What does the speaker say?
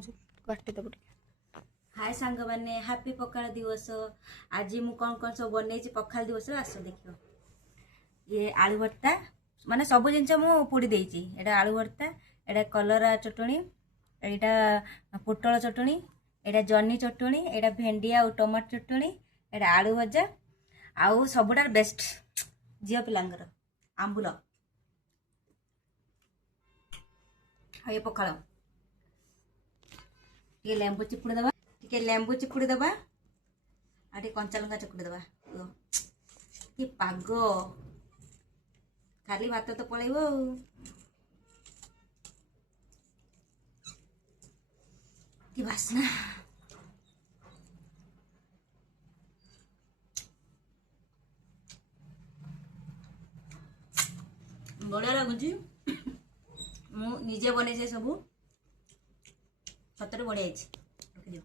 मझे काटी दब हाय सांग मैंने हैप्पी पखाल दिवस। आज मु कौन कौन सब बन पखाल दिवस आस देख ये आलू भर्ता माने सब जिनस मु पोड़ी देती एटा आलू भर्ता एटा कलरा चटणी एटा पोटल चटणी एटा जन्नी चटणी एटा भेंडी आ टमाटो चटणी एटा आलू भजा आउ सबुठार बेस्ट झील पिलांगर आंबुल ये पखाल टे लेंबू चिपुड़ी दबा टे लेंबू चिपुड़ी दबा आ कंचा लंका चकुड़ी दबा कि पाग खाली भात तो पलैब कि बासना बढ़िया लगुच मुझे बने से सब सतरे बढ़िया रखिदियो।